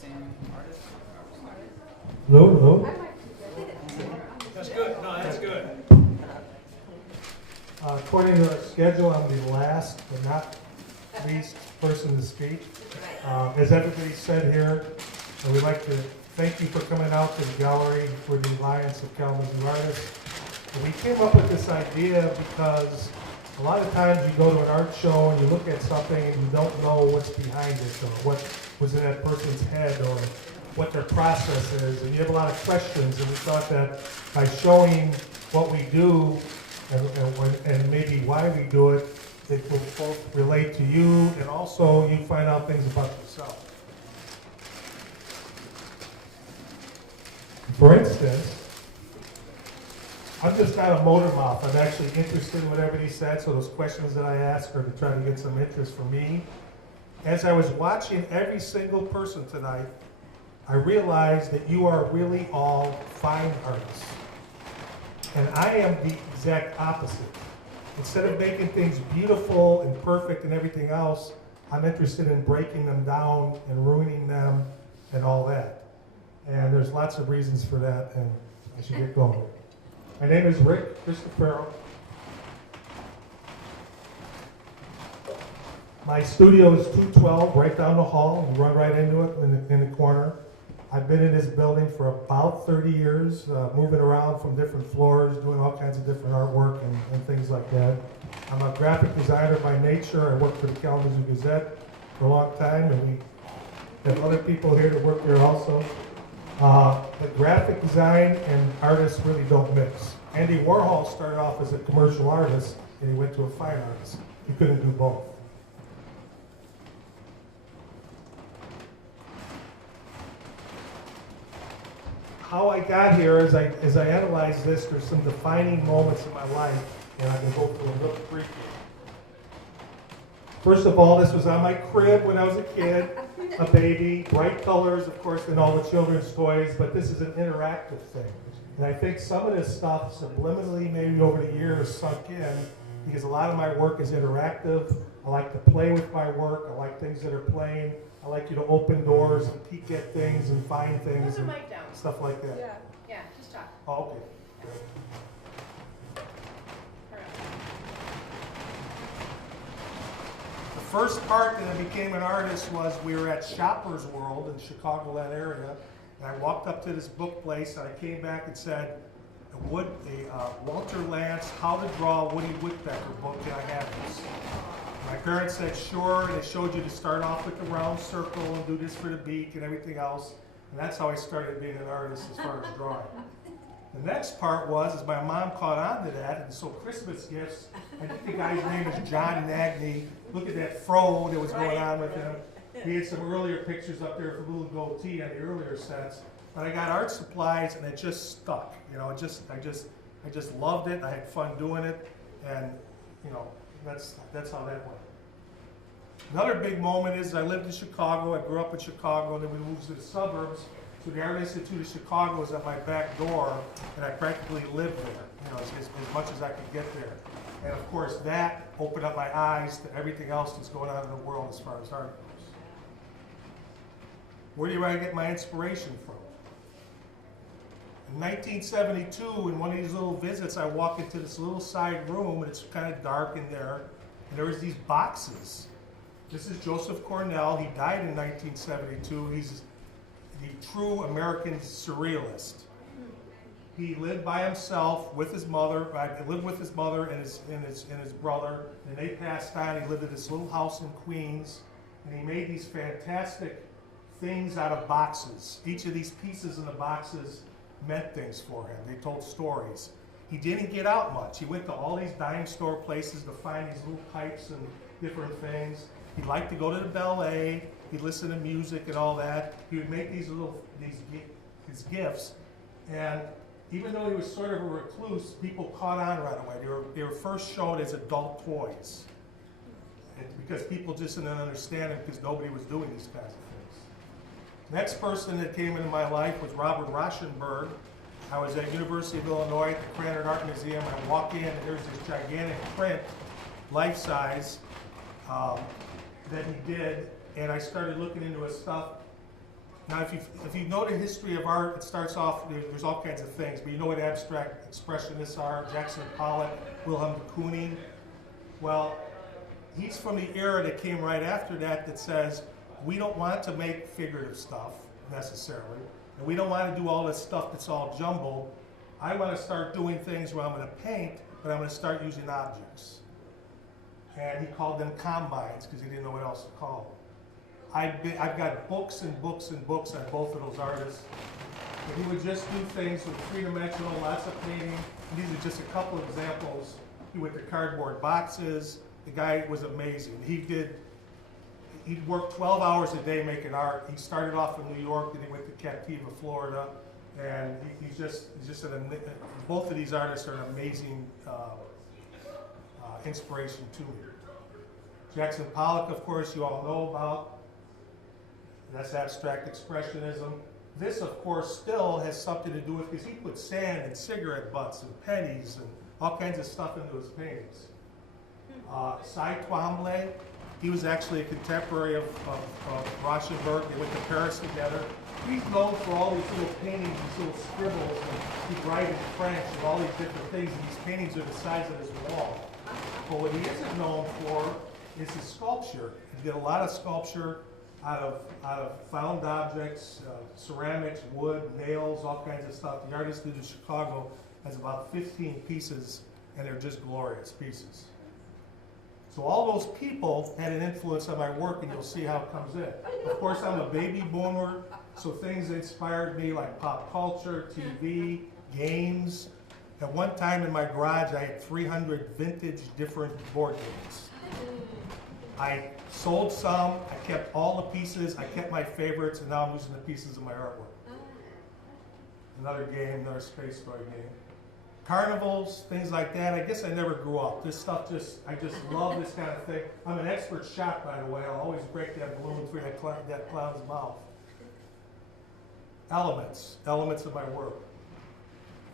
Same artist? No, no. That's good. No, that's good. According to our schedule, I'm the last but not least person to speak. As everybody said here, we'd like to thank you for coming out to the gallery for the Alliance of Kalamazoo Artists. And we came up with this idea because a lot of times you go to an art show and you look at something and you don't know what's behind it or what was in that person's head or what their process is, and you have a lot of questions, and we thought that by showing what we do and maybe why we do it, it will both relate to you and also you find out things about yourself. For instance, I'm just not a motor mouth. I'm actually interested in what everybody said, so those questions that I ask are to try to get some interest from me. As I was watching every single person tonight, I realized that you are really all fine artists. And I am the exact opposite. Instead of making things beautiful and perfect and everything else, I'm interested in breaking them down and ruining them and all that. And there's lots of reasons for that, and I should get going. My name is Rick Cristofaro. My studio is 212, right down the hall. You run right into it in the corner. I've been in this building for about 30 years, moving around from different floors, doing all kinds of different artwork and things like that. I'm a graphic designer by nature. I worked for the Kalamazoo Gazette for a long time, and we have other people here that work there also. But graphic design and artists really don't mix. Andy Warhol started off as a commercial artist, and he went to a fine artist. He couldn't do both. How I got here, as I analyze this, there's some defining moments in my life, and I can go through them real briefly. First of all, this was on my crib when I was a kid, a baby, bright colors, of course, in all the children's toys, but this is an interactive thing. And I think some of this stuff subliminally, maybe over the years, sunk in, because a lot of my work is interactive. I like to play with my work. I like things that are playing. I like you to open doors and peek at things and find things and stuff like that. Yeah, just talk. Oh, okay. The first part that I became an artist was we were at Shoppers World in Chicagoland area, and I walked up to this book place and I came back and said, Walter Lantz, How to Draw a Woody Woodpecker book, can I have this? My parents said sure, and they showed you to start off with the round circle and do this for the beak and everything else. And that's how I started being an artist as far as drawing. The next part was my mom caught on to that, and so Christmas gifts, I think the guy's name is John Nagney. Look at that fro that was going on with him. He had some earlier pictures up there with a little goatee on the earlier sets. But I got art supplies, and it just stuck. You know, I just loved it. I had fun doing it, and you know, that's how that went. Another big moment is I lived in Chicago. I grew up in Chicago, and then we moved to the suburbs. So the Art Institute of Chicago was at my back door, and I practically lived there, you know, as much as I could get there. And of course, that opened up my eyes to everything else that's going on in the world as far as art goes. Where do I get my inspiration from? In 1972, in one of these little visits, I walk into this little side room, and it's kind of dark in there, and there was these boxes. This is Joseph Cornell. He died in 1972. He's the true American surrealist. He lived by himself with his mother. Lived with his mother and his brother, and they passed on. He lived at this little house in Queens, and he made these fantastic things out of boxes. Each of these pieces in the boxes meant things for him. They told stories. He didn't get out much. He went to all these dime store places to find these little pipes and different things. He liked to go to the ballet. He'd listen to music and all that. He would make these gifts, and even though he was sort of a recluse, people caught on right away. They were first shown as adult toys, because people just didn't understand it because nobody was doing these kinds of things. Next person that came into my life was Robert Rauschenberg. I was at University of Illinois at the Krannert Art Museum. I walk in and there's this gigantic print, life-size, that he did, and I started looking into his stuff. Now, if you know the history of art, it starts off, there's all kinds of things, but you know what abstract expressionists are, Jackson Pollock, Wilhelm de Kooning. Well, he's from the era that came right after that that says, we don't want to make figurative stuff, necessarily, and we don't want to do all this stuff that's all jumbled. I want to start doing things where I'm going to paint, but I'm going to start using objects. And he called them combines, because he didn't know what else to call them. I've got books and books and books on both of those artists. And he would just do things with three-dimensional, lots of painting. And these are just a couple of examples. He went to cardboard boxes. The guy was amazing. He'd work 12 hours a day making art. He started off in New York, and he went to Captiva, Florida. And he's just both of these artists are an amazing inspiration to me. Jackson Pollock, of course, you all know about. That's abstract expressionism. This, of course, still has something to do with, because he put sand and cigarette butts and pennies and all kinds of stuff into his paintings. Cy Twombly, he was actually a contemporary of Rauschenberg. They went to Paris together. He's known for all these little paintings, these little scribbles, and he'd write in French and all these different things, and these paintings are the size of his wall. But what he isn't known for is his sculpture. He did a lot of sculpture out of found objects, ceramics, wood, nails, all kinds of stuff. The artist in Chicago has about 15 pieces, and they're just glorious pieces. So all those people had an influence on my work, and you'll see how it comes in. Of course, I'm a baby boomer, so things inspired me like pop culture, TV, games. At one time in my garage, I had 300 vintage different board games. I sold some, I kept all the pieces, I kept my favorites, and now I'm losing the pieces of my artwork. Another game, another Space Toy game. Carnivals, things like that. I guess I never grew up. This stuff I just love this kind of thing. I'm an expert shot, by the way. I'll always break that balloon through that clown's mouth. Elements of my work.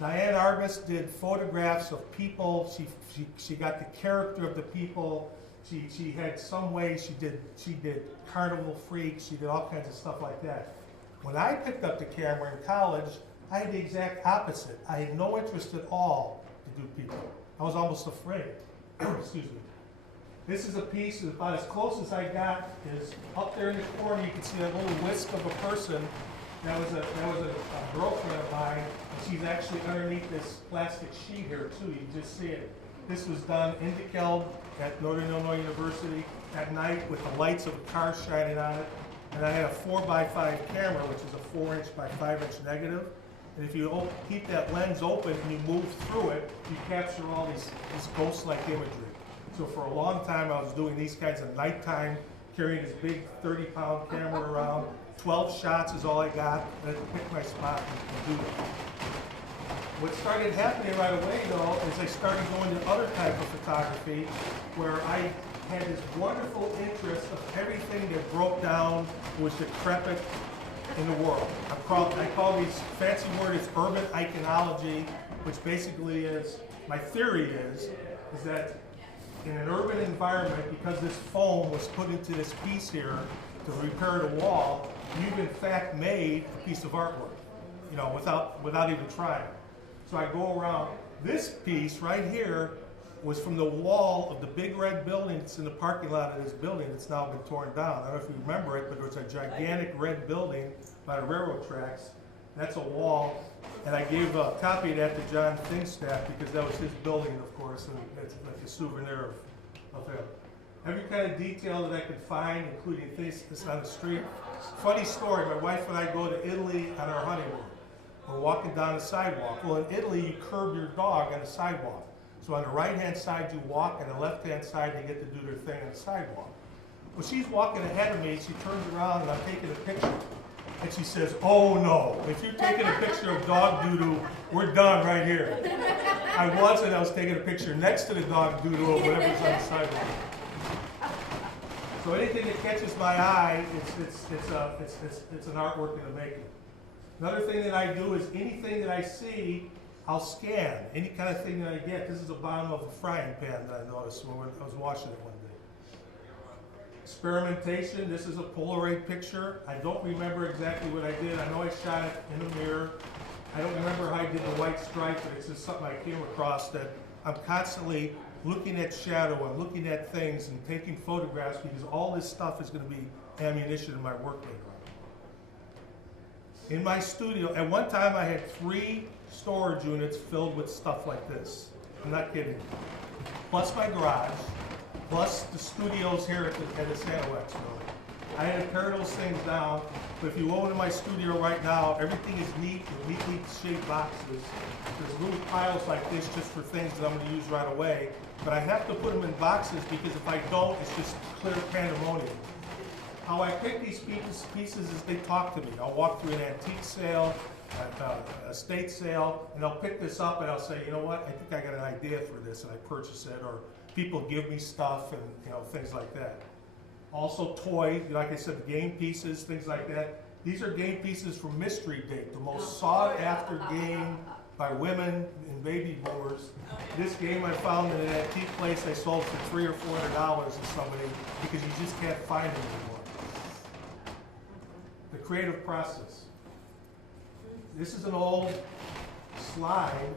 Diane Arbus did photographs of people. She got the character of the people. She had some way, she did carnival freaks, she did all kinds of stuff like that. When I picked up the camera in college, I had the exact opposite. I had no interest at all to do people. I was almost afraid. Excuse me. This is a piece, about as close as I got, is up there in the corner. You can see that little wisp of a person. That was a girlfriend of mine, and she's actually underneath this plastic sheet here too. You can just see it. This was done in DeKalb at Northern Illinois University at night with the lights of a car shining on it. And I had a 4x5 camera, which is a 4" by 5" negative. And if you keep that lens open and you move through it, you capture all this ghost-like imagery. So for a long time, I was doing these kinds of nighttime, carrying this big 30-pound camera around. 12 shots is all I got. I had to pick my spot and do it. What started happening right away, though, is I started going to other type of photography, where I had this wonderful interest of everything that broke down, was decrepit in the world. I call these fancy word is urban iconology, which basically is, my theory is that in an urban environment, because this foam was put into this piece here to repair the wall, you've in fact made a piece of artwork, without even trying. So I go around. This piece right here was from the wall of the big red building that's in the parking lot of this building that's now been torn down. I don't know if you remember it, but there was a gigantic red building by the railroad tracks. That's a wall, and I gave a copy of that to John Thingstaff because that was his building, of course, and it's like a souvenir of him. Every kind of detail that I could find, including things that's on the street. Funny story, my wife and I go to Italy on our honeymoon. We're walking down the sidewalk. Well, in Italy, you curb your dog on the sidewalk. So on the right-hand side, you walk, and the left-hand side, they get to do their thing on the sidewalk. Well, she's walking ahead of me, she turns around, and I'm taking a picture. And she says, "Oh no, if you're taking a picture of dog doo-doo, we're done right here." I was taking a picture next to the dog doo-doo or whatever's on the sidewalk. So anything that catches my eye, it's an artwork in the making. Another thing that I do is anything that I see, I'll scan. Any kind of thing that I get. This is the bottom of a frying pan that I noticed when I was washing it one day. Experimentation, this is a Polaroid picture. I don't remember exactly what I did. I know I shot it in a mirror. I don't remember how I did the white stripe, but it's just something I came across that I'm constantly looking at shadow, I'm looking at things and taking photographs because all this stuff is going to be ammunition in my work later on. In my studio, at one time I had 3 storage units filled with stuff like this. I'm not kidding. Plus my garage, plus the studios here at the Saniwax building. I had to tear those things down, but if you go into my studio right now, everything is neat with neatly shaped boxes. There's little piles like this just for things that I'm going to use right away, but I have to put them in boxes because if I don't, it's just clear pandemonium. How I pick these pieces is they talk to me. I'll walk through an antique sale, a estate sale, and I'll pick this up and I'll say, you know what, I think I got an idea for this, and I purchase it, or people give me stuff and things like that. Also toy, like I said, game pieces, things like that. These are game pieces from Mystery Date, the most sought after game by women and baby boomers. This game I found in an antique place I sold for $300 or $400 to somebody because you just can't find it anymore. The creative process. This is an old slide,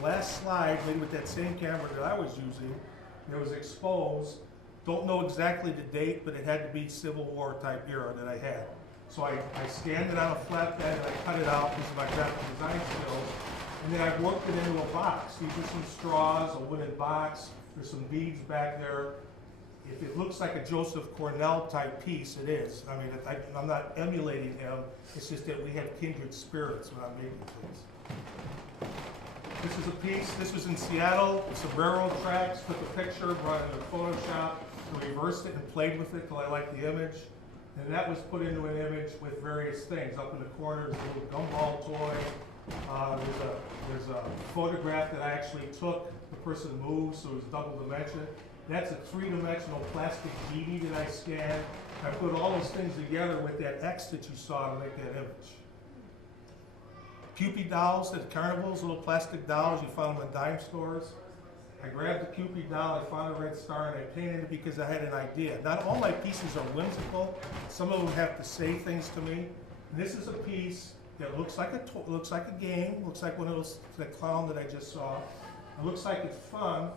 glass slide made with that same camera that I was using. It was exposed. Don't know exactly the date, but it had to be Civil War type era that I had. So I scanned it on a flatbed and I cut it out because of my graphic design skills. And then I worked it into a box. These are some straws, a wooden box. There's some beads back there. If it looks like a Joseph Cornell type piece, it is. I mean, I'm not emulating him. It's just that we have kindred spirits when I'm making things. This is a piece. This was in Seattle. Some railroad tracks. Took a picture, brought it into Photoshop, reversed it, and played with it till I liked the image. And that was put into an image with various things. Up in the corner, there's a little gumball toy. There's a photograph that I actually took. The person moved, so it was double dimension. That's a 3-dimensional plastic genie that I scanned. I put all those things together with that X that you saw to make that image. Cupid dolls at carnivals, little plastic dolls, you found them in dime stores. I grabbed the Cupid doll, I found a red star, and I painted it because I had an idea. Not all my pieces are whimsical. Some of them have to say things to me. And this is a piece that looks like a game, looks like one of those, the clown that I just saw. It looks like it's fun,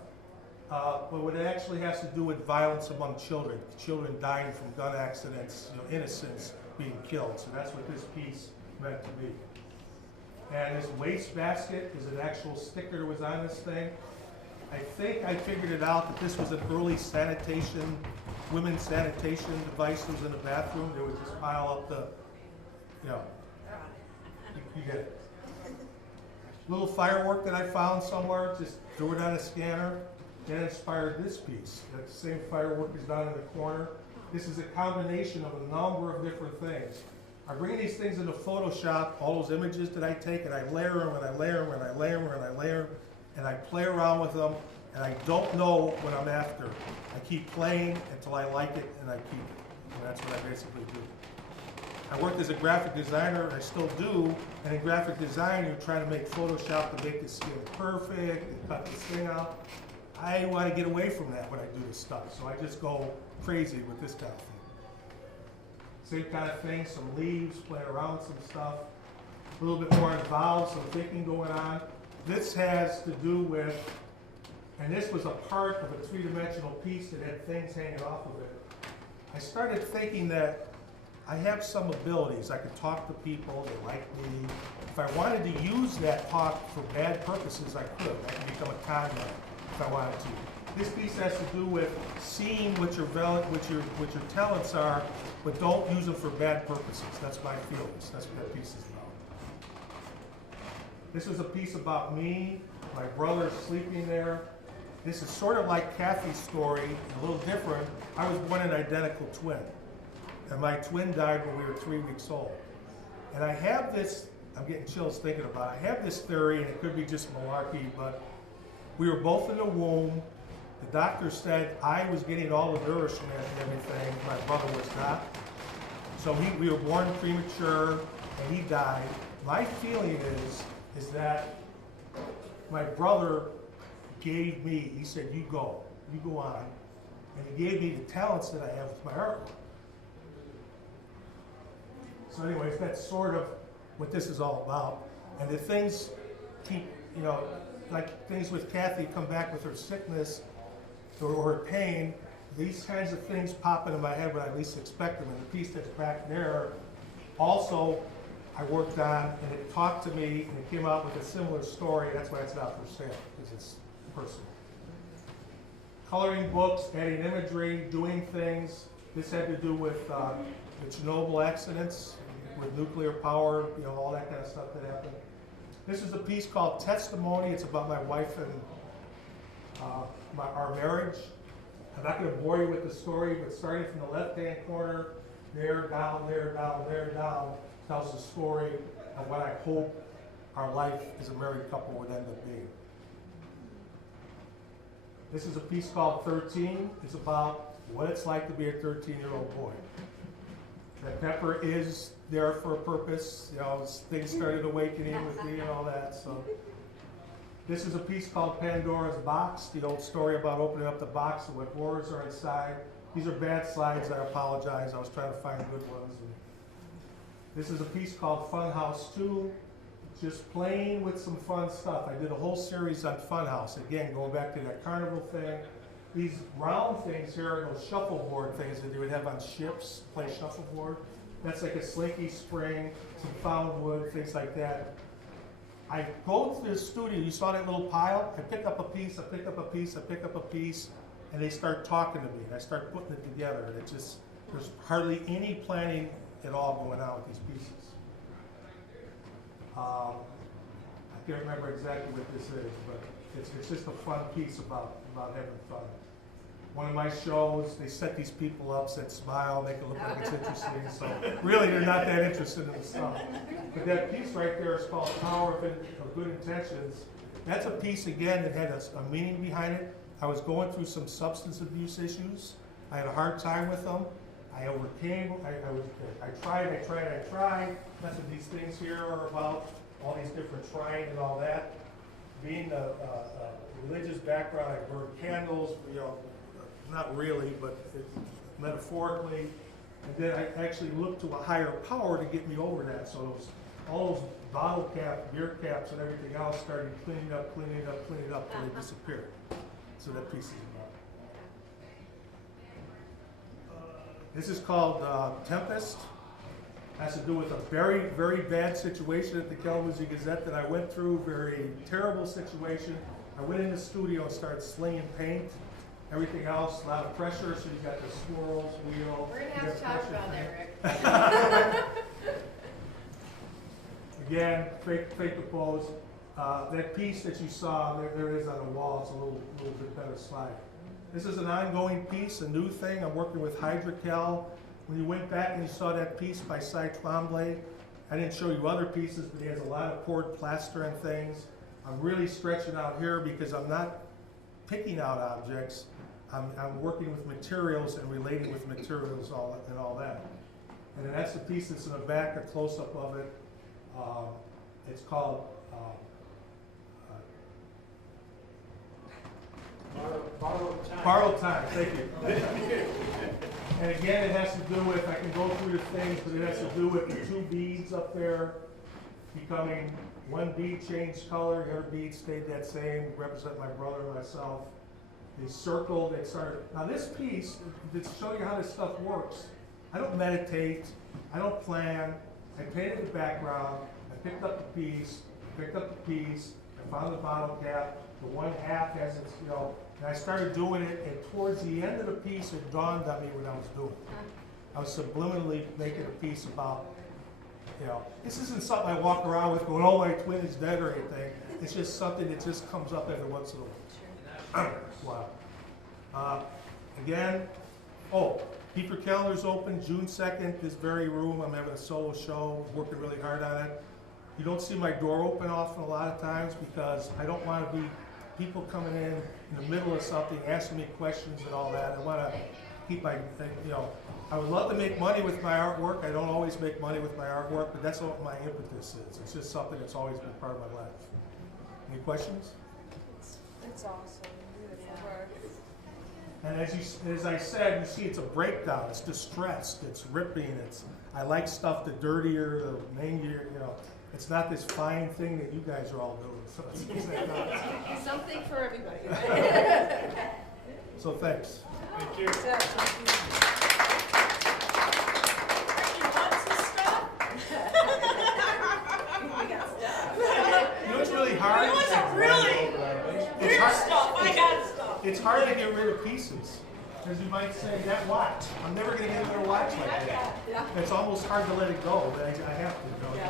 but what it actually has to do with violence among children. Children dying from gun accidents, innocents being killed. So that's what this piece meant to me. And this waste basket is an actual sticker that was on this thing. I think I figured it out that this was an early sanitation, women's sanitation device that was in the bathroom. They would just pile up the, you get it. Little firework that I found somewhere, just threw it on a scanner. That inspired this piece. That same firework is down in the corner. This is a combination of a number of different things. I bring these things into Photoshop, all those images that I take, and I layer them, and I layer them, and I layer them, and I layer them, and I play around with them, and I don't know what I'm after. I keep playing until I like it, and I keep it. And that's what I basically do. I worked as a graphic designer, I still do, and in graphic design, you're trying to make Photoshop to make the skin perfect, and cut this thing out. I want to get away from that when I do this stuff, so I just go crazy with this kind of thing. Same kind of thing, some leaves, playing around with some stuff. A little bit more involved, some thinking going on. This has to do with, and this was a part of a 3-dimensional piece that had things hanging off of it. I started thinking that I have some abilities. I could talk to people, they like me. If I wanted to use that talk for bad purposes, I could. I could become a con man if I wanted to. This piece has to do with seeing what your talents are, but don't use them for bad purposes. That's my feelings. That's what that piece is about. This is a piece about me, my brother sleeping there. This is sort of like Kathy's story, a little different. I was born an identical twin, and my twin died when we were 3 weeks old. And I have this, I'm getting chills thinking about it. I have this theory, and it could be just malarkey, but we were both in the womb. The doctor said I was getting all the nourishment and everything, my brother was not. So we were born premature, and he died. My feeling is that my brother gave me, he said, you go on. and he gave me the talents that I have with my artwork. So anyways, that's sort of what this is all about. And the things keep, you know, like things with Kathy come back with her sickness or her pain, these kinds of things pop into my head when I least expect them. And the piece that's back there, also I worked on, and it talked to me, and it came out with a similar story. That's why it's not for sale, because it's personal. Coloring books, adding imagery, doing things. This had to do with the Chernobyl accidents, with nuclear power, you know, all that kind of stuff that happened. This is a piece called Testimony. It's about my wife and our marriage. I'm not going to bore you with the story, but starting from the left-hand corner, there, down, there, down, there, down, tells the story of what I hope our life as a married couple would end up being. This is a piece called 13. It's about what it's like to be a 13-year-old boy. That Pepper is there for a purpose. You know, things started awakening with me and all that. So this is a piece called Pandora's Box, the old story about opening up the box and what horrors are inside. These are bad slides. I apologize. I was trying to find good ones. And this is a piece called Funhouse 2, just playing with some fun stuff. I did a whole series on Funhouse. Again, going back to that carnival thing. These round things here are those shuffleboard things that they would have on ships, play shuffleboard. That's like a slinky spring, some found wood, things like that. I go to the studio, you saw that little pile? I pick up a piece, I pick up a piece, I pick up a piece, and they start talking to me, and I start putting it together, and it just, there's hardly any planning at all going on with these pieces. I can't remember exactly what this is, but it's just a fun piece about having fun. One of my shows, they set these people up, said smile, make it look like it's interesting, so really they're not that interested in the stuff. But that piece right there is called Power of Good Intentions. That's a piece, again, that had a meaning behind it. I was going through some substance abuse issues. I had a hard time with them. I overcame, I tried. That's what these things here are about, all these different trying and all that. Being a religious background, I burned candles, you know, not really, but metaphorically. And then I actually looked to a higher power to get me over that. So all those bottle caps, beer caps, and everything else started cleaning up till they disappeared. So that piece is about. This is called Tempest. Has to do with a very, very bad situation at the Kalamazoo Gazette that I went through, very terrible situation. I went in the studio and started slinging paint, everything else, a lot of pressure, so you got the swirls, wheel. We're going to have to talk about that, Rick. Again, fake the pose. That piece that you saw, there it is on the wall, it's a little bit better slide. This is an ongoing piece, a new thing. I'm working with Hydrocal. When you went back and you saw that piece by Cy Twombly, I didn't show you other pieces, but he has a lot of poured plaster and things. I'm really stretching out here because I'm not picking out objects. I'm working with materials and relating with materials and all that. And then that's the piece that's in the back, a close-up of it. It's called Borrowed Time, thank you. And again, it has to do with, I can go through the things, but it has to do with the two beads up there becoming, one bead changed color, the other bead stayed that same, represent my brother and myself. They circled, they started. Now this piece, to show you how this stuff works, I don't meditate, I don't plan, I painted the background, I picked up the piece, I found the bottle cap, the one half has its, you know, and I started doing it, and towards the end of the piece, it dawned on me what I was doing. I was subliminally making a piece about, you know, this isn't something I walk around with going, oh, my twin is dead or anything. It's just something that just comes up every once in a while. Wow. Again, Peter Keller's open June 2nd, this very room. I'm having a solo show, working really hard on it. You don't see my door open often a lot of times because I don't want to be people coming in the middle of something, asking me questions and all that. I want to keep my, you know, I would love to make money with my artwork. I don't always make money with my artwork, but that's what my impetus is. It's just something that's always been part of my life. Any questions? It's awesome. Beautiful work. And as I said, you see it's a breakdown. It's distressed. It's ripping. I like stuff the dirtier, the mangier, you know. It's not this fine thing that you guys are all doing. So it's Something for everybody, right? so thanks. Thank you. You know what's really hard? It's hard to get rid of pieces. Because you might say, that watch, I'm never going to get another watch like that. It's almost hard to let it go, but I have to. You know,